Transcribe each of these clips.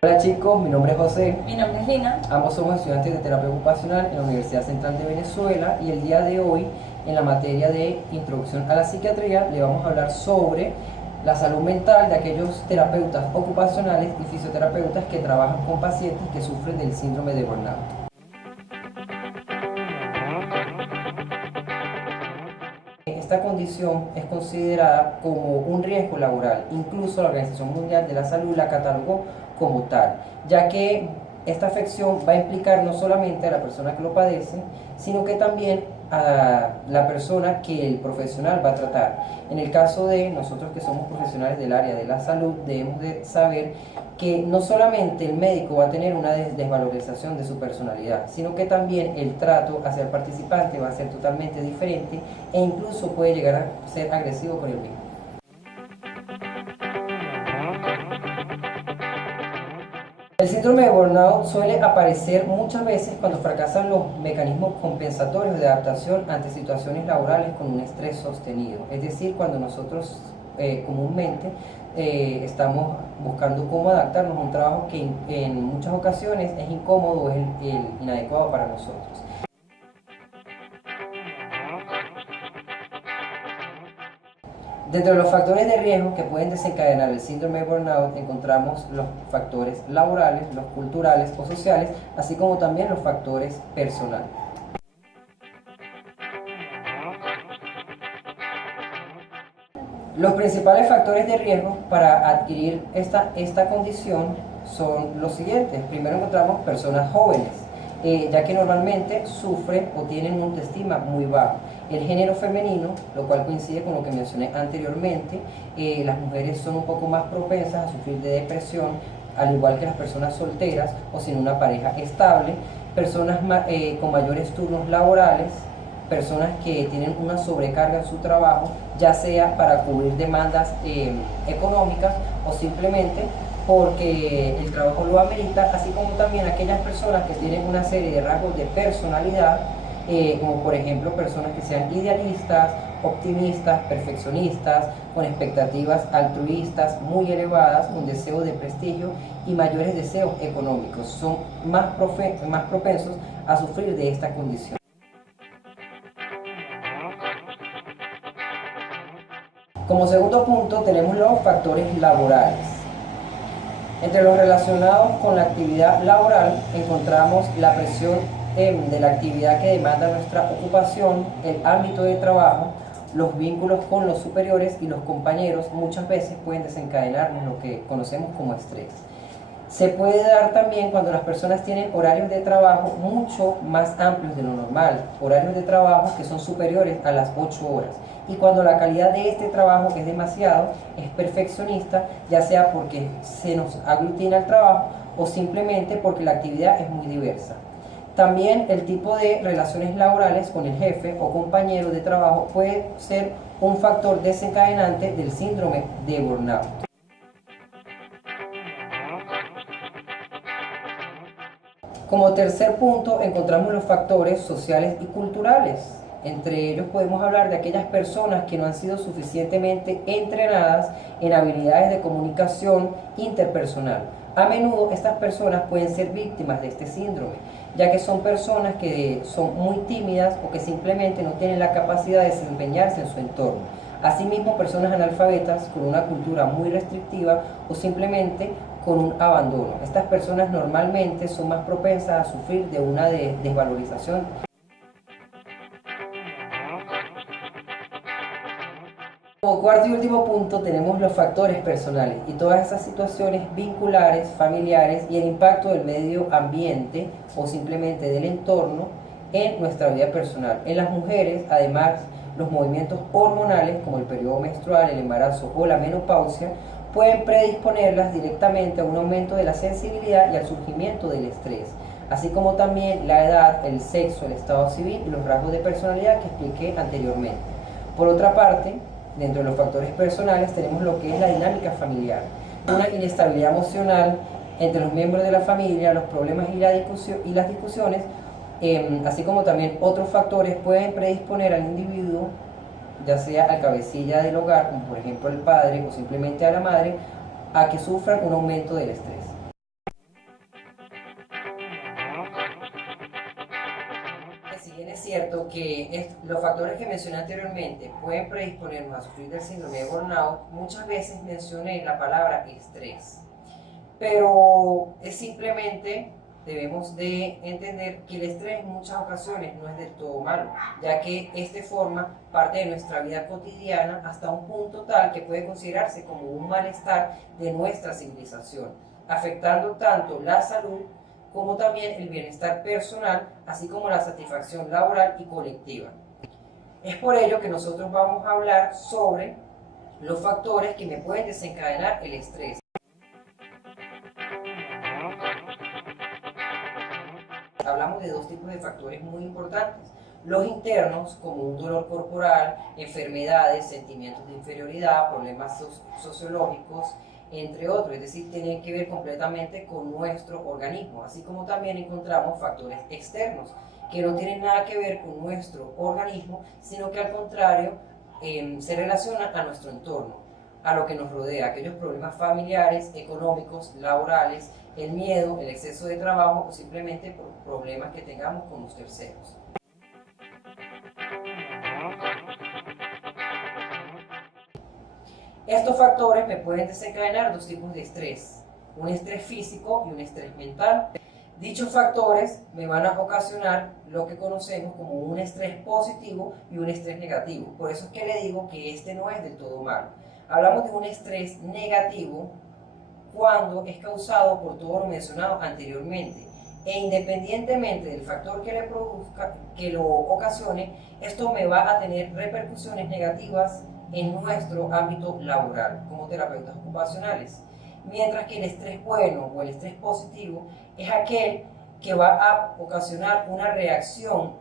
Hola chicos, mi nombre es José. Mi nombre es Lina. Ambos somos estudiantes de terapia ocupacional en la Universidad Central de Venezuela y el día de hoy, en la materia de Introducción a la Psiquiatría, le vamos a hablar sobre la salud mental de aquellos terapeutas ocupacionales y fisioterapeutas que trabajan con pacientes que sufren del síndrome de burnout. Esta condición es considerada como un riesgo laboral, incluso la Organización Mundial de la Salud la catalogó como tal, ya que esta afección va a implicar no solamente a la persona que lo padece, sino que también a la persona que el profesional va a tratar. En el caso de nosotros que somos profesionales del área de la salud, debemos de saber que no solamente el médico va a tener una desvalorización de su personalidad, sino que también el trato hacia el participante va a ser totalmente diferente e incluso puede llegar a ser agresivo con el mismo. El síndrome de burnout suele aparecer muchas veces cuando fracasan los mecanismos compensatorios de adaptación ante situaciones laborales con un estrés sostenido. Es decir, cuando nosotros comúnmente estamos buscando cómo adaptarnos a un trabajo que en muchas ocasiones es incómodo o es el inadecuado para nosotros. Dentro de los factores de riesgo que pueden desencadenar el síndrome de burnout encontramos los factores laborales, los culturales o sociales, así como también los factores personales. Los principales factores de riesgo para adquirir esta condición son los siguientes. Primero encontramos personas jóvenes, ya que normalmente sufren o tienen una autoestima muy baja. El género femenino, lo cual coincide con lo que mencioné anteriormente, las mujeres son un poco más propensas a sufrir de depresión, al igual que las personas solteras o sin una pareja estable, personas con mayores turnos laborales, personas que tienen una sobrecarga en su trabajo, ya sea para cubrir demandas económicas o simplemente porque el trabajo lo amerita, así como también aquellas personas que tienen una serie de rasgos de personalidad, como por ejemplo personas que sean idealistas, optimistas, perfeccionistas, con expectativas altruistas muy elevadas, un deseo de prestigio y mayores deseos económicos. Son más propensos a sufrir de esta condición. Como segundo punto tenemos los factores laborales. Entre los relacionados con la actividad laboral encontramos la presión de la actividad que demanda nuestra ocupación, el ámbito de trabajo, los vínculos con los superiores y los compañeros muchas veces pueden desencadenarnos lo que conocemos como estrés. Se puede dar también cuando las personas tienen horarios de trabajo mucho más amplios de lo normal, horarios de trabajo que son superiores a las 8 horas. Y cuando la calidad de este trabajo, que es demasiado, es perfeccionista, ya sea porque se nos aglutina el trabajo o simplemente porque la actividad es muy diversa. También el tipo de relaciones laborales con el jefe o compañero de trabajo puede ser un factor desencadenante del síndrome de burnout. Como tercer punto encontramos los factores sociales y culturales. Entre ellos podemos hablar de aquellas personas que no han sido suficientemente entrenadas en habilidades de comunicación interpersonal. A menudo estas personas pueden ser víctimas de este síndrome, ya que son personas que son muy tímidas o que simplemente no tienen la capacidad de desempeñarse en su entorno. Asimismo, personas analfabetas con una cultura muy restrictiva o simplemente con un abandono. Estas personas normalmente son más propensas a sufrir de una desvalorización. Como cuarto y último punto tenemos los factores personales y todas esas situaciones vinculares, familiares y el impacto del medio ambiente o simplemente del entorno en nuestra vida personal. En las mujeres, además, los movimientos hormonales como el periodo menstrual, el embarazo o la menopausia pueden predisponerlas directamente a un aumento de la sensibilidad y al surgimiento del estrés, así como también la edad, el sexo, el estado civil y los rasgos de personalidad que expliqué anteriormente. Por otra parte, dentro de los factores personales tenemos lo que es la dinámica familiar, una inestabilidad emocional entre los miembros de la familia, los problemas y las discusiones, así como también otros factores pueden predisponer al individuo, ya sea al cabecilla del hogar, como por ejemplo el padre o simplemente a la madre, a que sufran un aumento del estrés. es cierto que los factores que mencioné anteriormente pueden predisponernos a sufrir del síndrome de burnout. Muchas veces mencioné la palabra estrés, pero es simplemente debemos de entender que el estrés en muchas ocasiones no es del todo malo, ya que este forma parte de nuestra vida cotidiana hasta un punto tal que puede considerarse como un malestar de nuestra civilización, afectando tanto la salud como también el bienestar personal, así como la satisfacción laboral y colectiva. Es por ello que nosotros vamos a hablar sobre los factores que me pueden desencadenar el estrés. Hablamos de dos tipos de factores muy importantes. Los internos, como un dolor corporal, enfermedades, sentimientos de inferioridad, problemas sociológicos, entre otros, es decir, tienen que ver completamente con nuestro organismo, así como también encontramos factores externos, que no tienen nada que ver con nuestro organismo, sino que al contrario, se relacionan a nuestro entorno, a lo que nos rodea, aquellos problemas familiares, económicos, laborales, el miedo, el exceso de trabajo o simplemente por problemas que tengamos con los terceros. Estos factores me pueden desencadenar dos tipos de estrés, un estrés físico y un estrés mental. Dichos factores me van a ocasionar lo que conocemos como un estrés positivo y un estrés negativo. Por eso es que le digo que este no es del todo malo. Hablamos de un estrés negativo cuando es causado por todo lo mencionado anteriormente. E independientemente del factor que le produzca, que lo ocasione, esto me va a tener repercusiones negativas en nuestro ámbito laboral como terapeutas ocupacionales. Mientras que el estrés bueno o el estrés positivo es aquel que va a ocasionar una reacción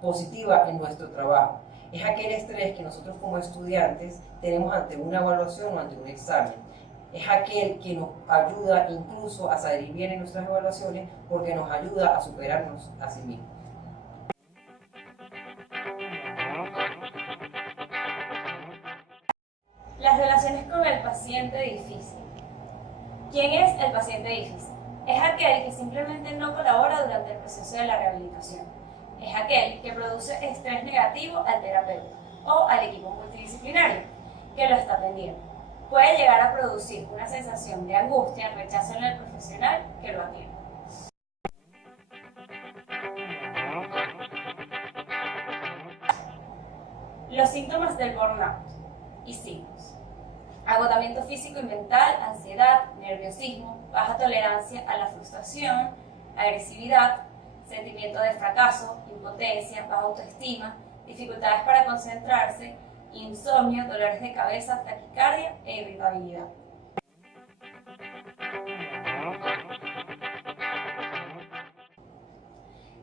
positiva en nuestro trabajo. Es aquel estrés que nosotros como estudiantes tenemos ante una evaluación o ante un examen. Es aquel que nos ayuda incluso a salir bien en nuestras evaluaciones porque nos ayuda a superarnos a sí mismos. Las relaciones con el paciente difícil. ¿Quién es el paciente difícil? Es aquel que simplemente no colabora durante el proceso de la rehabilitación. Es aquel que produce estrés negativo al terapeuta o al equipo multidisciplinario que lo está atendiendo. Puede llegar a producir una sensación de angustia, rechazo en el profesional que lo atiende. Los síntomas del burnout y signos: agotamiento físico y mental, ansiedad, nerviosismo, baja tolerancia a la frustración, agresividad, sentimiento de fracaso, impotencia, baja autoestima, dificultades para concentrarse, insomnio, dolores de cabeza, taquicardia e irritabilidad.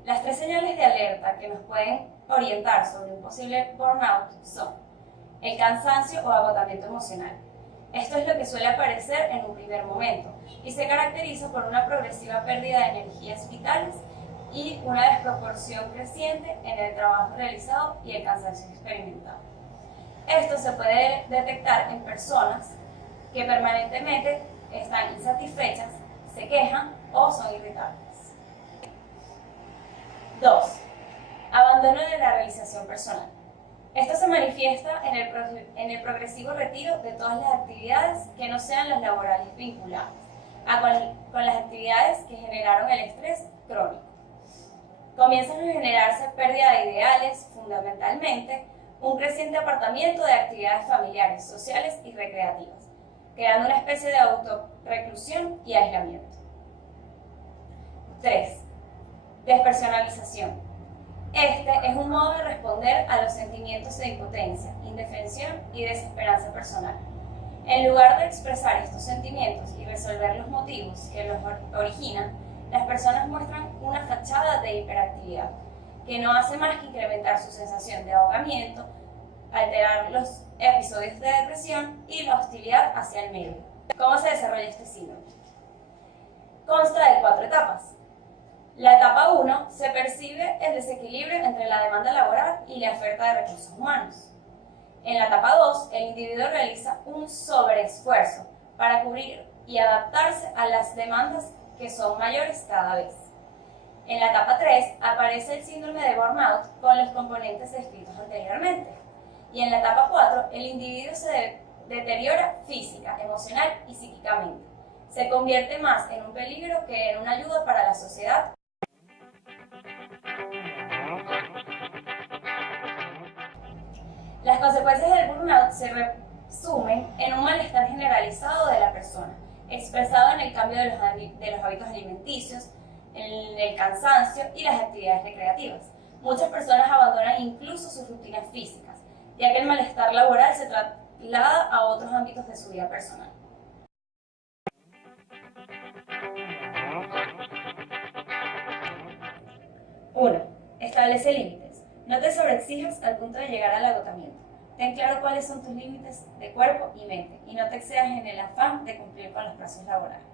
Las tres señales de alerta que nos pueden orientar sobre un posible burnout son el cansancio o agotamiento emocional. Esto es lo que suele aparecer en un primer momento y se caracteriza por una progresiva pérdida de energías vitales y una desproporción creciente en el trabajo realizado y el cansancio experimentado. Esto se puede detectar en personas que permanentemente están insatisfechas, se quejan o son irritables. 2. Abandono de la realización personal. Esto se manifiesta en el progresivo retiro de todas las actividades que no sean las laborales vinculadas con las actividades que generaron el estrés crónico. Comienzan a generarse pérdida de ideales, fundamentalmente un creciente apartamiento de actividades familiares, sociales y recreativas, creando una especie de autorreclusión y aislamiento. 3. Despersonalización. Este es un modo de responder a los sentimientos de impotencia, indefensión y desesperanza personal. En lugar de expresar estos sentimientos y resolver los motivos que los originan, las personas muestran una fachada de hiperactividad, que no hace más que incrementar su sensación de ahogamiento, alterar los episodios de depresión y la hostilidad hacia el medio. ¿Cómo se desarrolla este síndrome? Consta de 4 etapas. La etapa 1 se percibe el desequilibrio entre la demanda laboral y la oferta de recursos humanos. En la etapa 2, el individuo realiza un sobreesfuerzo para cubrir y adaptarse a las demandas que son mayores cada vez. En la etapa 3 aparece el síndrome de burnout con los componentes descritos anteriormente. Y en la etapa 4 el individuo se deteriora física, emocional y psíquicamente. Se convierte más en un peligro que en una ayuda para la sociedad. Las consecuencias del burnout se resumen en un malestar generalizado de la persona, expresado en el cambio de los hábitos alimenticios, en el cansancio y las actividades recreativas. Muchas personas abandonan incluso sus rutinas físicas, ya que el malestar laboral se traslada a otros ámbitos de su vida personal. Uno, establece límites. No te sobreexijas al punto de llegar al agotamiento. Ten claro cuáles son tus límites de cuerpo y mente y no te excedas en el afán de cumplir con los plazos laborales.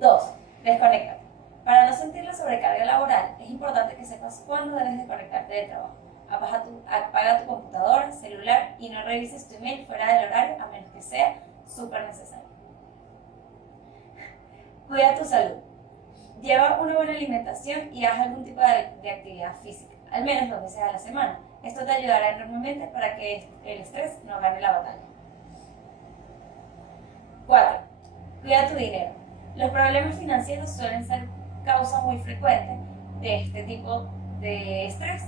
2. Desconéctate. Para no sentir la sobrecarga laboral, es importante que sepas cuándo debes desconectarte del trabajo. Apaga tu computadora, celular y no revises tu email fuera del horario a menos que sea súper necesario. Cuida tu salud. Lleva una buena alimentación y haz algún tipo de actividad física, al menos 2 veces a la semana. Esto te ayudará enormemente para que el estrés no gane la batalla. 4. Cuida tu dinero. Los problemas financieros suelen ser causa muy frecuente de este tipo de estrés.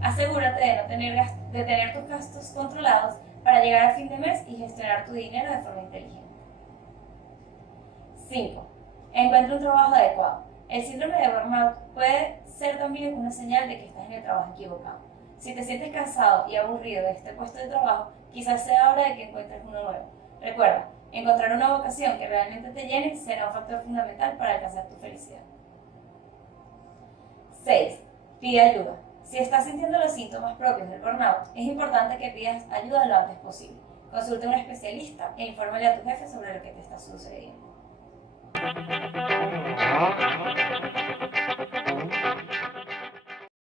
Asegúrate de tener tus gastos controlados para llegar a fin de mes y gestionar tu dinero de forma inteligente. 5. Encuentra un trabajo adecuado. El síndrome de burnout puede ser también una señal de que estás en el trabajo equivocado. Si te sientes cansado y aburrido de este puesto de trabajo, quizás sea hora de que encuentres uno nuevo. Recuerda, encontrar una vocación que realmente te llene será un factor fundamental para alcanzar tu felicidad. 6. Pide ayuda. Si estás sintiendo los síntomas propios del burnout, es importante que pidas ayuda lo antes posible. Consulta a un especialista e infórmale a tu jefe sobre lo que te está sucediendo.